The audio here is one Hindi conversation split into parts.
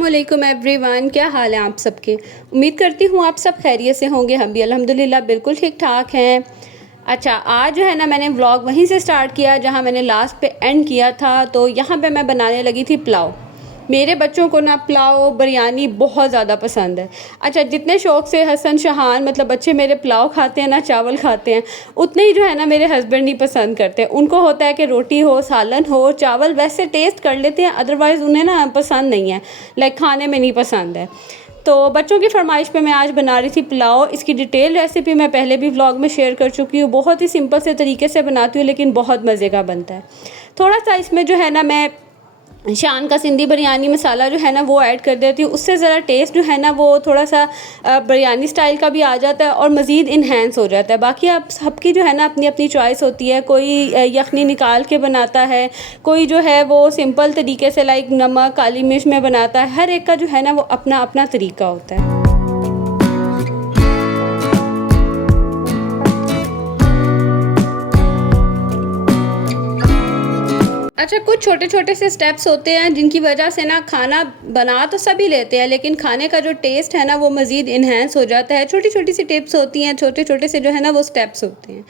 अस्सलामुअलैकुम एवरीवन, क्या हाल है आप सबके। उम्मीद करती हूँ आप सब खैरियत से होंगे। हम भी अल्हम्दुलिल्लाह बिल्कुल ठीक ठाक हैं। अच्छा, आज जो है ना मैंने व्लॉग वहीं से स्टार्ट किया जहाँ मैंने लास्ट पे एंड किया था। तो यहाँ पे मैं बनाने लगी थी पुलाव। मेरे बच्चों को ना पुलाव बिरयानी बहुत ज़्यादा पसंद है। अच्छा, जितने शौक़ से हसन शहान मतलब बच्चे मेरे पुलाव खाते हैं ना, चावल खाते हैं, उतने ही जो है ना मेरे हस्बैंड नहीं पसंद करते। उनको होता है कि रोटी हो, सालन हो, चावल वैसे टेस्ट कर लेते हैं, अदरवाइज़ उन्हें ना पसंद नहीं है, लाइक खाने में नहीं पसंद है। तो बच्चों की फरमाइश पे मैं आज बना रही थी पुलाव। इसकी डिटेल रेसिपी मैं पहले भी व्लॉग में शेयर कर चुकी हूँ। बहुत ही सिंपल से तरीके से बनाती हूँ, लेकिन बहुत मज़े का बनता है। थोड़ा सा इसमें जो है ना मैं शान का सिंधी बिरयानी मसाला जो है ना वो ऐड कर देती हूँ। उससे ज़रा टेस्ट जो है ना वो थोड़ा सा बिरयानी स्टाइल का भी आ जाता है और मज़ीद इन्हेंस हो जाता है। बाकी आप सबकी जो है ना अपनी अपनी चॉइस होती है। कोई यखनी निकाल के बनाता है, कोई जो है वो सिंपल तरीके से लाइक नमक काली मिर्च में बनाता है। हर एक का जो है ना वो अपना अपना तरीका होता है। अच्छा, कुछ छोटे छोटे से स्टेप्स होते हैं जिनकी वजह से ना खाना बना तो सभी लेते हैं, लेकिन खाने का जो टेस्ट है ना वो मज़ीद इन्हेंस हो जाता है। छोटी छोटी सी टिप्स होती हैं, छोटे छोटे से जो है ना वो स्टेप्स होते हैं।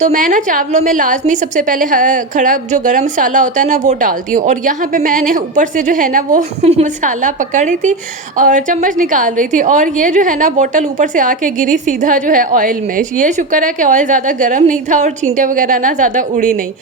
तो मैं ना चावलों में लाजमी सबसे पहले खड़ा जो गरम मसाला होता है ना वो डालती हूँ। और यहाँ पे मैंने ऊपर से जो है ना वो मसाला पकड़ रही थी और चम्मच निकाल रही थी, और ये जो है ना बोतल ऊपर से आके गिरी सीधा जो है ऑयल में। ये शुक्र है कि ऑयल ज़्यादा गर्म नहीं था और छींटे वगैरह ना ज़्यादा उड़ी नहीं।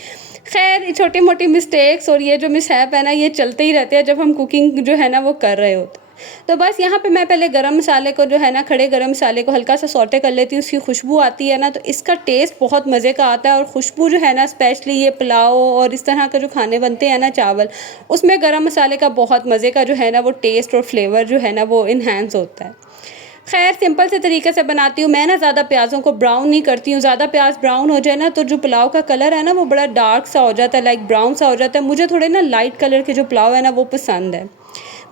खैर, छोटी मोटी मिस्टेक्स और ये जो मिसहैप है ना ये चलते ही रहते हैं जब हम कुकिंग जो है ना वो कर रहे होते हैं। तो बस यहाँ पे मैं पहले गरम मसाले को जो है ना खड़े गरम मसाले को हल्का सा सौटे कर लेती हूँ। उसकी खुशबू आती है ना तो इसका टेस्ट बहुत मज़े का आता है। और खुशबू जो है ना स्पेशली ये पुलाव और इस तरह का जो खाने बनते हैं ना चावल, उसमें गरम मसाले का बहुत मज़े का जो है ना वो टेस्ट और फ्लेवर जो है ना वो इन्हेंस होता है। खैर, सिंपल से तरीके से बनाती हूँ मैं ना, ज़्यादा प्याज़ों को ब्राउन नहीं करती हूँ। ज़्यादा प्याज ब्राउन हो जाए ना तो जो पुलाव का कलर है ना वो बड़ा डार्क सा हो जाता है, लाइक ब्राउन सा हो जाता है। मुझे थोड़े ना लाइट कलर के जो पुलाव है ना वो पसंद है।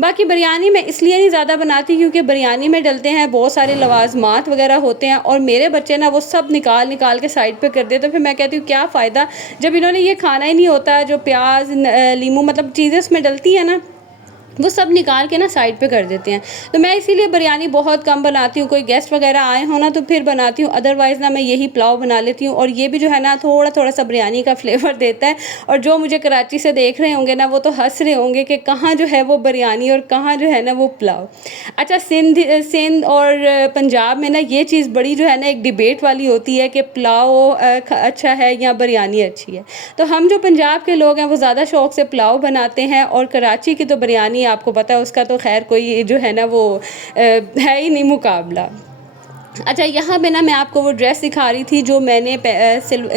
बाकी बिरयानी मैं इसलिए नहीं ज़्यादा बनाती क्योंकि बिरयानी में डलते हैं बहुत सारे लवाजमात वगैरह होते हैं, और मेरे बच्चे ना वो सब निकाल निकाल के साइड पे कर देते। तो फिर मैं कहती हूँ क्या फ़ायदा जब इन्होंने ये खाना ही नहीं होता। जो प्याज लीमू मतलब चीज़ें उसमें डलती है ना वो सब निकाल के ना साइड पे कर देते हैं। तो मैं इसीलिए बिरयानी बहुत कम बनाती हूँ। कोई गेस्ट वगैरह आए हो ना तो फिर बनाती हूँ, अदरवाइज़ ना मैं यही पुलाव बना लेती हूँ। और ये भी जो है ना थोड़ा थोड़ा सा बिरयानी का फ्लेवर देता है। और जो मुझे कराची से देख रहे होंगे ना वो तो हंस रहे होंगे कि कहाँ जो है वो बिरयानी और कहाँ जो है ना वो पुलाव। अच्छा, सिंध और पंजाब में ना ये चीज़ बड़ी जो है ना एक डिबेट वाली होती है कि पुलाव अच्छा है या बिरयानी अच्छी है। तो हम जो पंजाब के लोग हैं वो ज़्यादा शौक़ से पुलाव बनाते हैं, और कराची की तो बिरयानी आपको पता है उसका तो खैर कोई जो है ना वो है ही नहीं मुकाबला। अच्छा, यहाँ पे ना मैं आपको वो ड्रेस दिखा रही थी जो मैंने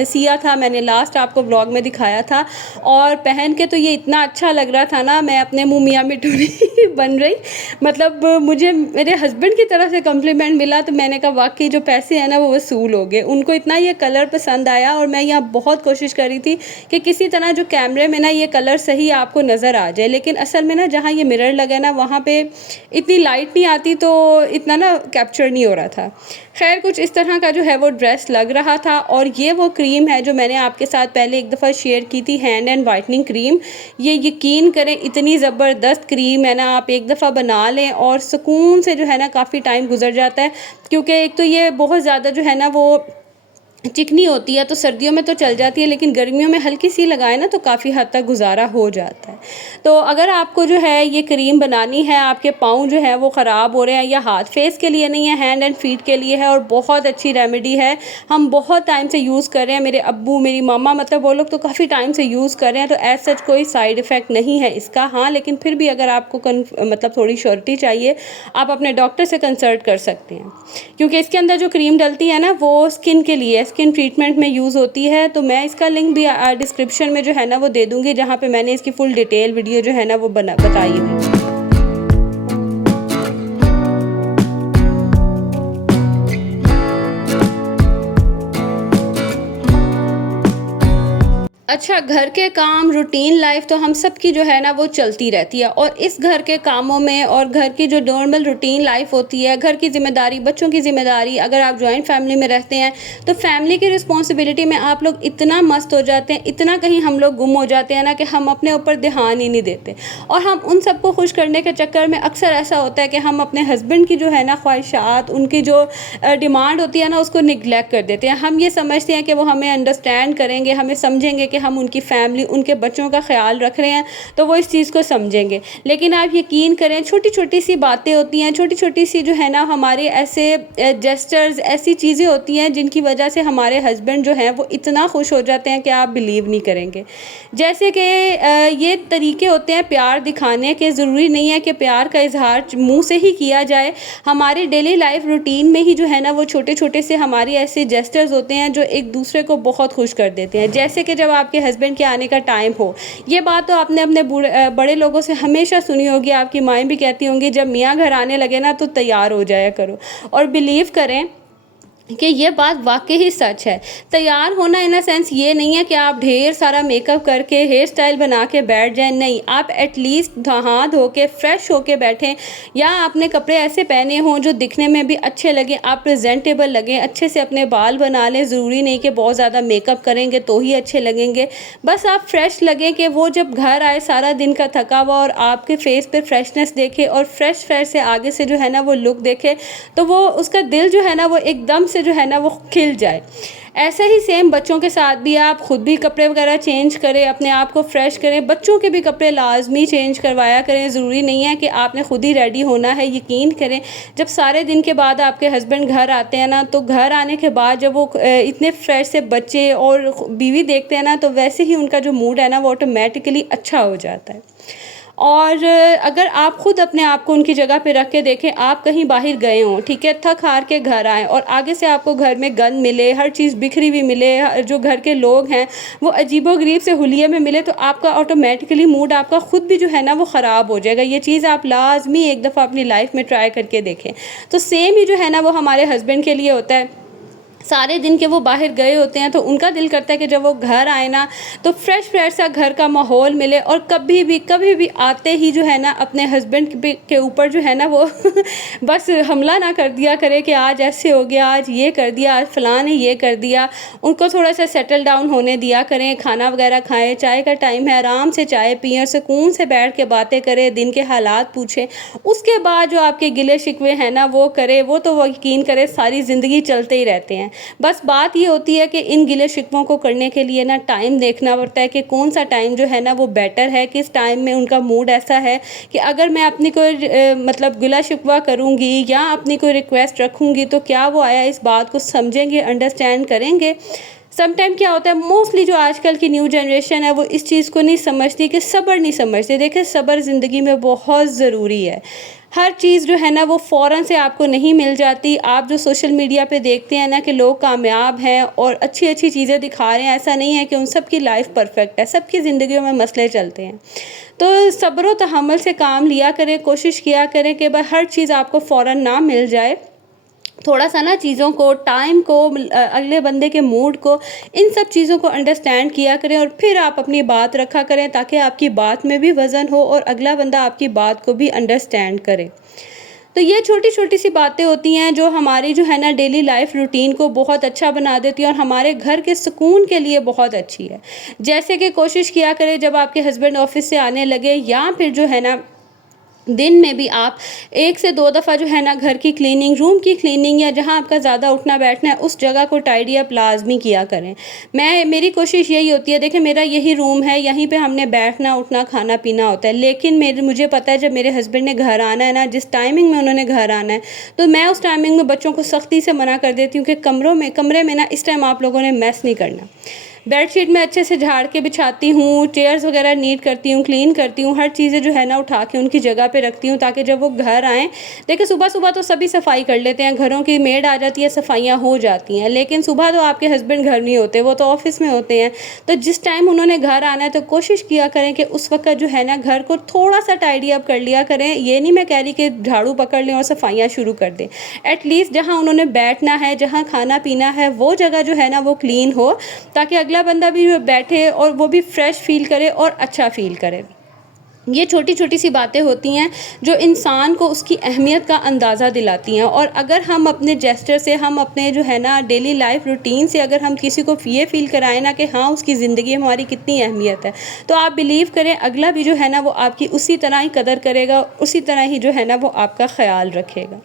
सिया था। मैंने लास्ट आपको व्लॉग में दिखाया था, और पहन के तो ये इतना अच्छा लग रहा था ना, मैं अपने मुँह मियाँ मिठूरी बन रही। मतलब मुझे मेरे हस्बैंड की तरफ से कम्प्लीमेंट मिला तो मैंने कहा वाकई जो पैसे हैं ना वो वसूल हो गए। उनको इतना ये कलर पसंद आया, और मैं यहाँ बहुत कोशिश कर रही थी कि किसी तरह जो कैमरे में ना ये कलर सही आपको नज़र आ जाए, लेकिन असल में ना जहाँ ये मिरर लगा ना वहाँ पे इतनी लाइट नहीं आती तो इतना ना कैप्चर नहीं हो रहा था। खैर, कुछ इस तरह का जो है वो ड्रेस लग रहा था। और ये वो क्रीम है जो मैंने आपके साथ पहले एक दफ़ा शेयर की थी, हैंड एंड वाइटनिंग क्रीम। ये यकीन करें इतनी ज़बरदस्त क्रीम है ना, आप एक दफ़ा बना लें और सुकून से जो है ना काफ़ी टाइम गुजर जाता है। क्योंकि एक तो ये बहुत ज़्यादा जो है ना वो चिकनी होती है तो सर्दियों में तो चल जाती है, लेकिन गर्मियों में हल्की सी लगाए ना तो काफ़ी हद तक गुजारा हो जाता है। तो अगर आपको जो है ये क्रीम बनानी है, आपके पाँव जो है वो ख़राब हो रहे हैं, या हाथ फेस के लिए नहीं है, हैंड एंड फीट के लिए है, और बहुत अच्छी रेमेडी है। हम बहुत टाइम से यूज़ कर रहे हैं, मेरे अब्बू मेरी मामा मतलब वो लोग तो काफ़ी टाइम से यूज़ कर रहे हैं। तो एज सच कोई साइड इफ़ेक्ट नहीं है इसका। हाँ, लेकिन फिर भी अगर आपको मतलब थोड़ी श्योरिटी चाहिए, आप अपने डॉक्टर से कंसल्ट कर सकते हैं, क्योंकि इसके अंदर जो क्रीम डलती है ना वो स्किन के लिए, स्किन ट्रीटमेंट में यूज़ होती है। तो मैं इसका लिंक भी डिस्क्रिप्शन में जो है ना वो दे दूँगी, जहाँ पे मैंने इसकी फुल डिटेल वीडियो जो है ना वो बताई हुई है। अच्छा, घर के काम, रूटीन लाइफ़ तो हम सबकी जो है ना वो चलती रहती है, और इस घर के कामों में और घर की जो नॉर्मल रूटीन लाइफ़ होती है, घर की ज़िम्मेदारी, बच्चों की ज़िम्मेदारी, अगर आप जॉइंट फैमिली में रहते हैं, तो फैमिली की रिस्पॉन्सिबिलिटी में आप लोग इतना मस्त हो जाते हैं, इतना कहीं हम लोग गुम हो जाते हैं ना कि हम अपने ऊपर ध्यान ही नहीं देते। और हम उन सबको खुश करने के चक्कर में अक्सर ऐसा होता है कि हम अपने हस्बैंड की जो है ना ख्वाहिशात, उनकी जो डिमांड होती है ना उसको निग्लेक्ट कर देते हैं। हम ये समझते हैं कि वो हमें अंडरस्टैंड करेंगे, हमें समझेंगे कि हम उनकी फैमिली, उनके बच्चों का ख्याल रख रहे हैं, तो वो इस चीज़ को समझेंगे। लेकिन आप यकीन करें, छोटी-छोटी सी बातें होती हैं, छोटी-छोटी सी जो है ना हमारे ऐसे जेस्चर्स, ऐसी चीज़ें होती हैं जिनकी वजह से हमारे हस्बैंड जो हैं वो इतना खुश हो जाते हैं कि आप बिलीव नहीं करेंगे। जैसे कि ये तरीके होते हैं प्यार दिखाने के, ज़रूरी नहीं है कि प्यार का इज़हार मुँह से ही किया जाए। हमारी डेली लाइफ रूटीन में ही जो है ना वो छोटे-छोटे से हमारी ऐसे जेस्चर्स होते हैं जो एक दूसरे को बहुत खुश कर देते हैं। जैसे कि जब आपके हस्बैंड के आने का टाइम हो, ये बात तो आपने अपने बड़े लोगों से हमेशा सुनी होगी, आपकी माएँ भी कहती होंगी, जब मियाँ घर आने लगे ना तो तैयार हो जाया करो। और बिलीव करें कि ये बात वाक़ई ही सच है। तैयार होना इन अ सेंस ये नहीं है कि आप ढेर सारा मेकअप करके, हेयर स्टाइल बना के बैठ जाएँ, नहीं। आप एटलीस्ट नहा धो के फ्रेश होके बैठें, या आपने कपड़े ऐसे पहने हों जो दिखने में भी अच्छे लगें, आप प्रेज़ेंटेबल लगें, अच्छे से अपने बाल बना लें। ज़रूरी नहीं कि बहुत ज़्यादा मेकअप करेंगे तो ही अच्छे लगेंगे। बस आप फ्रेश लगें कि वो जब घर आए सारा दिन का थका हुआ और आपके फ़ेस पे फ्रेशनेस देखे और फ्रेश से आगे से जो है ना वो लुक देखे, तो वो उसका दिल जो है ना वो एकदम से जो है ना वो खिल जाए। ऐसा ही सेम बच्चों के साथ भी आप खुद भी कपड़े वगैरह चेंज करें, अपने आप को फ्रेश करें, बच्चों के भी कपड़े लाज़मी चेंज करवाया करें। ज़रूरी नहीं है कि आपने खुद ही रेडी होना है। यकीन करें, जब सारे दिन के बाद आपके हस्बैंड घर आते हैं ना, तो घर आने के बाद जब वो इतने फ्रेश से बच्चे और बीवी देखते हैं ना, तो वैसे ही उनका जो मूड है ना वो ऑटोमेटिकली अच्छा हो जाता है। और अगर आप खुद अपने आप को उनकी जगह पे रख के देखें, आप कहीं बाहर गए हों, ठीक है, थक-हार के घर आएँ और आगे से आपको घर में गंद मिले, हर चीज़ बिखरी हुई मिले, जो घर के लोग हैं वो अजीबो-गरीब से हुलिये में मिले, तो आपका ऑटोमेटिकली मूड, आपका खुद भी जो है ना वो ख़राब हो जाएगा। ये चीज़ आप लाज़मी एक दफ़ा अपनी लाइफ़ में ट्राई करके देखें। तो सेम ही जो है ना वो हमारे हस्बैंड के लिए होता है। सारे दिन के वो बाहर गए होते हैं, तो उनका दिल करता है कि जब वो घर आए ना तो फ्रेश सा घर का माहौल मिले, और कभी भी आते ही जो है ना अपने हस्बैंड के ऊपर जो है ना वो बस हमला ना कर दिया करे कि आज ऐसे हो गया, आज ये कर दिया, आज फ़लाँ ने ये कर दिया। उनको थोड़ा सा सेटल डाउन होने दिया करें, खाना वगैरह खाएँ, चाय का टाइम है, आराम से चाय पिएँ और सुकून से बैठ के बातें करें, दिन के हालात पूछें। उसके बाद जो आपके गिले शिकवे हैं ना वो करें, वो तो वो यकीन करें सारी ज़िंदगी चलते ही रहते हैं। बस बात ये होती है कि इन गिले शिकवों को करने के लिए ना टाइम देखना पड़ता है कि कौन सा टाइम जो है ना वो बेटर है, किस टाइम में उनका मूड ऐसा है कि अगर मैं अपनी कोई मतलब गिला शिकवा करूँगी या अपनी कोई रिक्वेस्ट रखूँगी, तो क्या वो आया इस बात को समझेंगे, अंडरस्टैंड करेंगे। सम टाइम क्या होता है, मोस्टली जो आजकल की न्यू जनरेशन है वो इस चीज़ को नहीं समझती कि सब्र नहीं समझते। देखिए, सब्र ज़िंदगी में बहुत ज़रूरी है। हर चीज़ जो है ना वो फ़ौरन से आपको नहीं मिल जाती। आप जो सोशल मीडिया पे देखते हैं ना कि लोग कामयाब हैं और अच्छी-अच्छी चीज़ें दिखा रहे हैं, ऐसा नहीं है कि उन सब की लाइफ़ परफ़ेक्ट है, सबकी ज़िंदगियों में मसले चलते हैं। तो सब्र व तहम्मुल से काम लिया करें, कोशिश किया करें कि भाई हर चीज़ आपको फ़ौरन ना मिल जाए। थोड़ा सा ना चीज़ों को, टाइम को, अगले बंदे के मूड को, इन सब चीज़ों को अंडरस्टैंड किया करें और फिर आप अपनी बात रखा करें, ताकि आपकी बात में भी वज़न हो और अगला बंदा आपकी बात को भी अंडरस्टैंड करे। तो ये छोटी-छोटी सी बातें होती हैं जो हमारी जो है ना डेली लाइफ रूटीन को बहुत अच्छा बना देती हैं और हमारे घर के सुकून के लिए बहुत अच्छी है। जैसे कि कोशिश किया करें, जब आपके हस्बैंड ऑफ़िस से आने लगे या फिर जो है ना दिन में भी आप 1 से 2 दफ़ा जो है ना घर की क्लीनिंग, रूम की क्लीनिंग, या जहाँ आपका ज़्यादा उठना बैठना है उस जगह को टाइडी अप लाज़मी किया करें। मेरी कोशिश यही होती है, देखिए मेरा यही रूम है, यहीं पे हमने बैठना, उठना, खाना पीना होता है। लेकिन मुझे पता है जब मेरे हस्बैंड ने घर आना है ना, जिस टाइमिंग में उन्होंने घर आना है, तो मैं उस टाइमिंग में बच्चों को सख्ती से मना कर देती हूँ कि कमरे में ना इस टाइम आप लोगों ने मेस नहीं करना। बेडशीट में अच्छे से झाड़ के बिछाती हूँ, चेयर्स वगैरह नीट करती हूँ, क्लीन करती हूँ, हर चीज़ें जो है ना उठा के उनकी जगह पे रखती हूँ, ताकि जब वो घर आएँ, देखिए सुबह तो सभी सफाई कर लेते हैं, घरों की मेड आ जाती है, सफाइयाँ हो जाती हैं, लेकिन सुबह तो आपके हस्बैंड घर नहीं होते, वो तो ऑफिस में होते हैं। तो जिस टाइम उन्होंने घर आना है, तो कोशिश किया करें कि उस वक्त जो है ना घर को थोड़ा सा टाइडी अप कर लिया करें। ये नहीं मैं कह रही कि झाड़ू पकड़ लें और सफाइयाँ शुरू कर दें। एटलीस्ट जहाँ उन्होंने बैठना है, जहाँ खाना पीना है, वो जगह जो है ना वो क्लीन हो, ताकि अगले अगला बंदा भी बैठे और वो भी फ्रेश फ़ील करे और अच्छा फ़ील करे। ये छोटी छोटी सी बातें होती हैं जो इंसान को उसकी अहमियत का अंदाज़ा दिलाती हैं। और अगर हम अपने जेस्चर से, हम अपने जो है ना डेली लाइफ रूटीन से अगर हम किसी को ये फ़ील कराएं ना कि हाँ उसकी ज़िंदगी हमारी कितनी अहमियत है, तो आप बिलीव करें अगला भी जो है ना वो आपकी उसी तरह ही कदर करेगा, उसी तरह ही जो है ना वो आपका ख्याल रखेगा।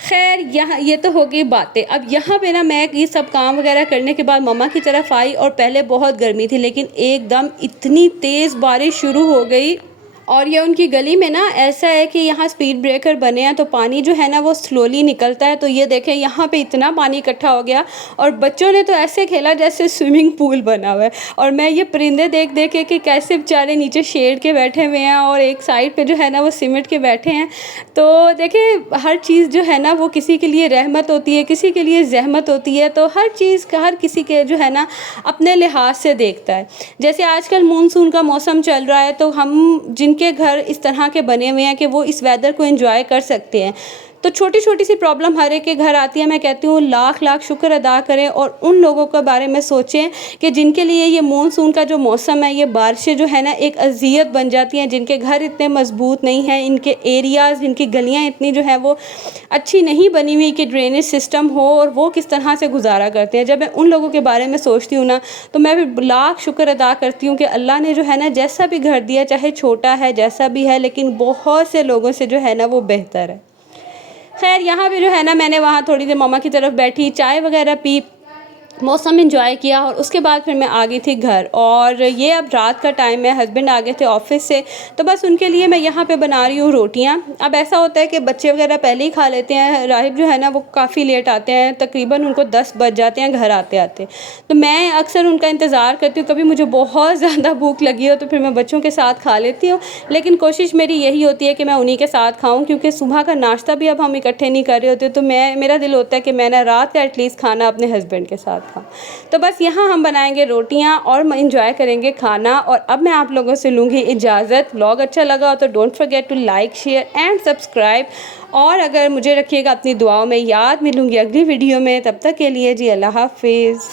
खैर यहाँ ये तो हो गई बातें। अब यहाँ पे ना मैं ये सब काम वगैरह करने के बाद मम्मा की तरफ आई और पहले बहुत गर्मी थी, लेकिन एकदम इतनी तेज़ बारिश शुरू हो गई। और ये उनकी गली में ना ऐसा है कि यहाँ स्पीड ब्रेकर बने हैं, तो पानी जो है ना वो स्लोली निकलता है। तो ये देखें यहाँ पे इतना पानी इकट्ठा हो गया और बच्चों ने तो ऐसे खेला जैसे स्विमिंग पूल बना हुआ है। और मैं ये परिंदे देख देख के कि कैसे बेचारे नीचे शेड के बैठे हुए हैं और एक साइड पे जो है ना वो सीमेंट के बैठे हैं। तो देखें हर चीज़ जो है ना वो किसी के लिए रहमत होती है, किसी के लिए ज़हमत होती है। तो हर चीज़ का हर किसी के जो है ना अपने लिहाज से देखता है। जैसे आजकल मानसून का मौसम चल रहा है, तो हम जिनके घर इस तरह के बने हुए हैं कि वो इस वेदर को एंजॉय कर सकते हैं, तो छोटी छोटी सी प्रॉब्लम हर एक के घर आती है। मैं कहती हूँ लाख लाख शुक्र अदा करें और उन लोगों के बारे में सोचें कि जिनके लिए ये मानसून का जो मौसम है, ये बारिशें जो है ना एक अज़ियत बन जाती हैं, जिनके घर इतने मजबूत नहीं हैं, इनके एरियाज़, इनकी गलियाँ इतनी जो है वो अच्छी नहीं बनी हुई कि ड्रेनेज सिस्टम हो, और वो किस तरह से गुजारा करते हैं। जब मैं उन लोगों के बारे में सोचती हूँ ना, तो मैं फिर लाख शुक्र अदा करती हूँ कि अल्लाह ने जो है ना जैसा भी घर दिया, चाहे छोटा है जैसा भी है, लेकिन बहुत से लोगों से जो है ना वो बेहतर है। खैर यहाँ पे जो है ना मैंने वहाँ थोड़ी देर मम्मा की तरफ बैठी, चाय वगैरह पी, मौसम एंजॉय किया और उसके बाद फिर मैं आ गई थी घर। और ये अब रात का टाइम है, हस्बैंड आ गए थे ऑफिस से, तो बस उनके लिए मैं यहाँ पे बना रही हूँ रोटियाँ। अब ऐसा होता है कि बच्चे वगैरह पहले ही खा लेते हैं, राहिब जो है ना वो काफ़ी लेट आते हैं, तकरीबन उनको 10 बज जाते हैं घर आते आते। तो मैं अक्सर उनका इंतज़ार करती हूँ, कभी मुझे बहुत ज़्यादा भूख लगी हो तो फिर मैं बच्चों के साथ खा लेती हूँ, लेकिन कोशिश मेरी यही होती है कि मैं उन्हीं के साथ खाऊँ, क्योंकि सुबह का नाश्ता भी अब हम इकट्ठे नहीं कर रहे होते। तो मेरा दिल होता है कि मैं ना रात का एटलीस्ट खाना अपने हस्बैंड के साथ खाऊँ। तो बस यहाँ हम बनाएंगे रोटियाँ और इंजॉय करेंगे खाना। और अब मैं आप लोगों से लूँगी इजाज़त। व्लॉग अच्छा लगा हो तो don't forget to like, share and subscribe. और अगर मुझे रखिएगा अपनी दुआओं में याद। मिलूँगी अगली वीडियो में, तब तक के लिए जी अल्लाह हाफिज़।